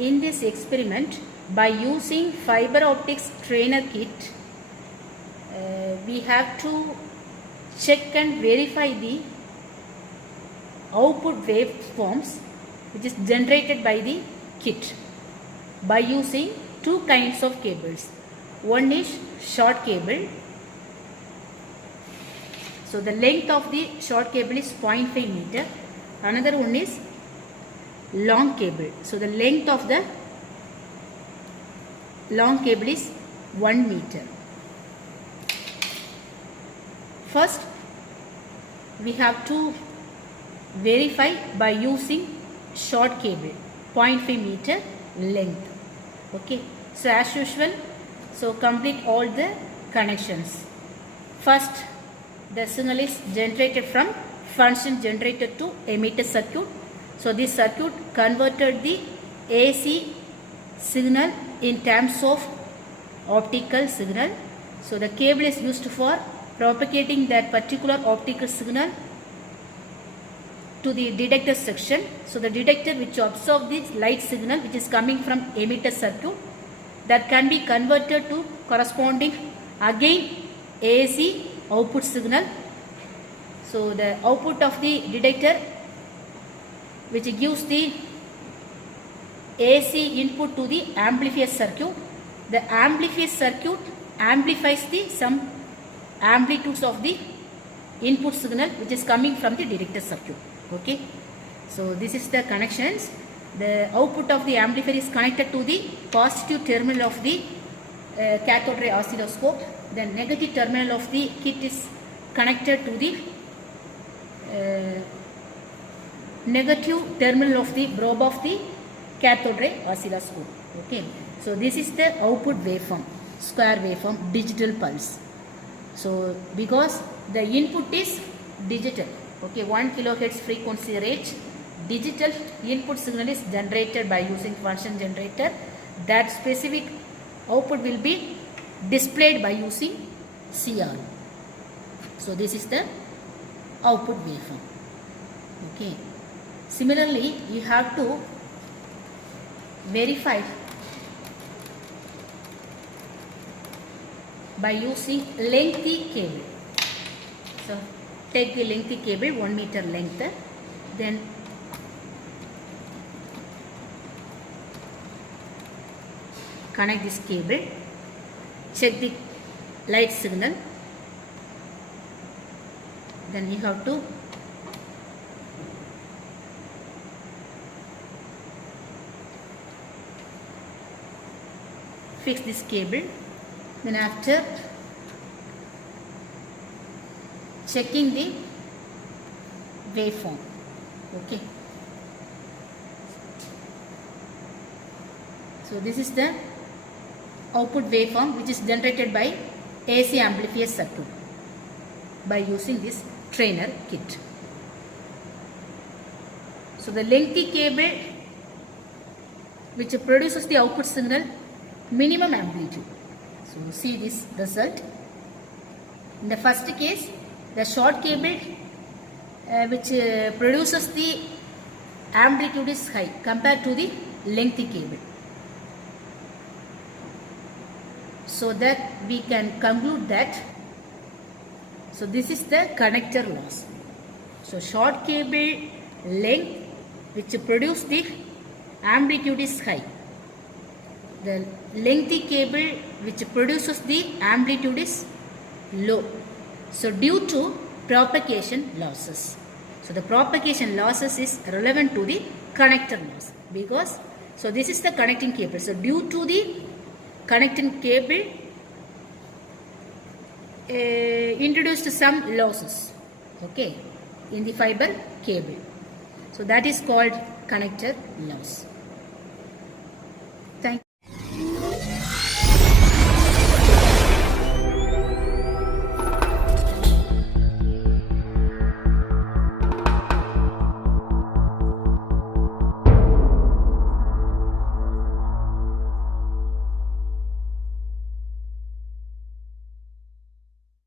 in this experiment, by using fiber optics trainer kit, we have to check and verify the output waveforms which is generated by the kit by using two kinds of cables. One is short cable. So the length of the short cable is 0.5 meter. Another one is long cable. So the length of the long cable is 1 meter. First, we have to verify by using short cable, 0.5 meter length. Okay. So as usual, so complete all the connections. First, the signal is generated from function generator to emitter circuit. So this circuit converted the AC signal in terms of optical signal. So the cable is used for propagating that particular optical signal to the detector section. So the detector which absorbs this light signal which is coming from emitter circuit, that can be converted to corresponding again AC output signal. So the output of the detector which gives the AC input to the amplifier circuit. The amplifier circuit amplifies the some amplitudes of the input signal which is coming from the detector circuit. Okay. So this is the connections. The output of the amplifier is connected to the positive terminal of the cathode ray oscilloscope. The negative terminal of the kit is connected to the negative terminal of the probe of the cathode ray oscilloscope. Okay. So this is the output waveform, square waveform, digital pulse. So because the input is digital, okay, 1 kilohertz frequency range, digital input signal is generated by using function generator. That specific output will be displayed by using CR. So this is the output waveform. Okay. Similarly, you have to verify by using lengthy cable. So take the lengthy cable, 1 meter length, then connect this cable, check the light signal, then you have to fix this cable. Then after checking the waveform, okay. So this is the output waveform which is generated by AC amplifier circuit by using this trainer kit. So the lengthy cable which produces the output signal minimum amplitude. So see this result. In the first case, the short cable which produces the amplitude is high compared to the lengthy cable. So that we can conclude that, so this is the connector loss. So short cable length which produce the amplitude is high. The lengthy cable which produces the amplitude is low. So due to propagation losses. So the propagation losses is relevant to the connector loss because, so this is the connecting cable. So due to the connecting cable introduced some losses, okay, in the fiber cable. So that is called connector loss.